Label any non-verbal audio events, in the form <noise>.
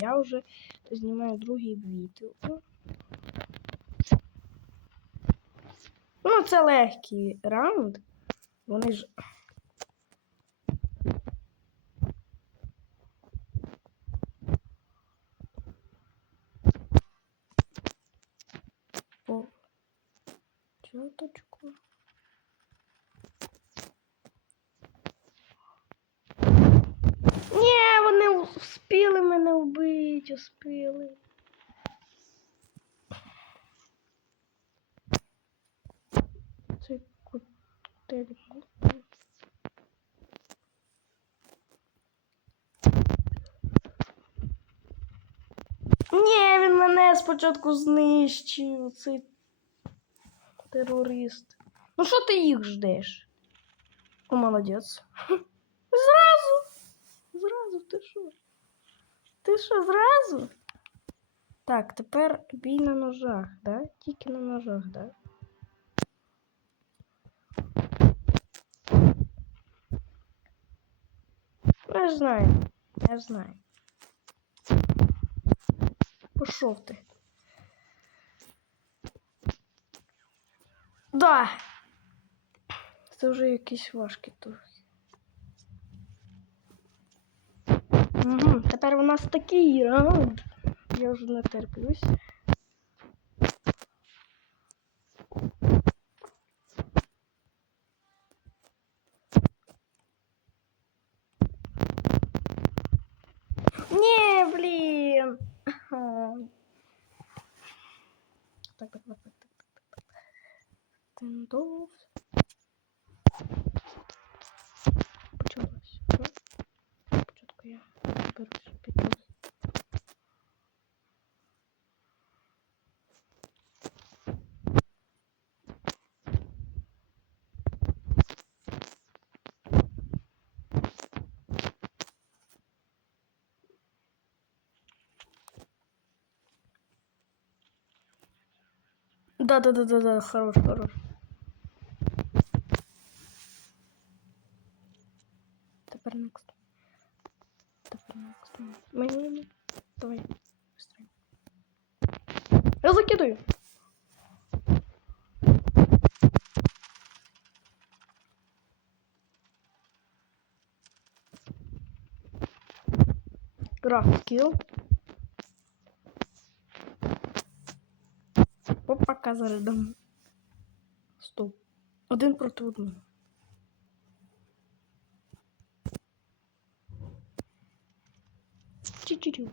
Я вже знімаю другий відео. Ну, це легкий раунд. Вони ж. О. Чоточку. Ні, вони успіли мене вбити, успіли. Цей котель. Ні, він мене спочатку знищив, цей терорист. Ну що ти їх ждеш? О, молодець. <laughs> Зразу. Зразу, ти що? Ти що, зразу? Так, тепер бій на ножах, да? Тільки на ножах, да? Я знаю. Я знаю. Пішов ти. Да. Це вже якийсь важкий трохи. Угу. Тепер у нас такий раунд. Я вже не терплюсь. Не, блин. Так, так, так, так, так. Тендов. Почалось. да? Спочатку я під ноги. Да, да, да, да, да, хорош, хорош. Тепер next. Next. Давай. Быстрее. Я закидаю. Крафт скилл. Опа, зарядом. Стоп. Один проти одного. did you do?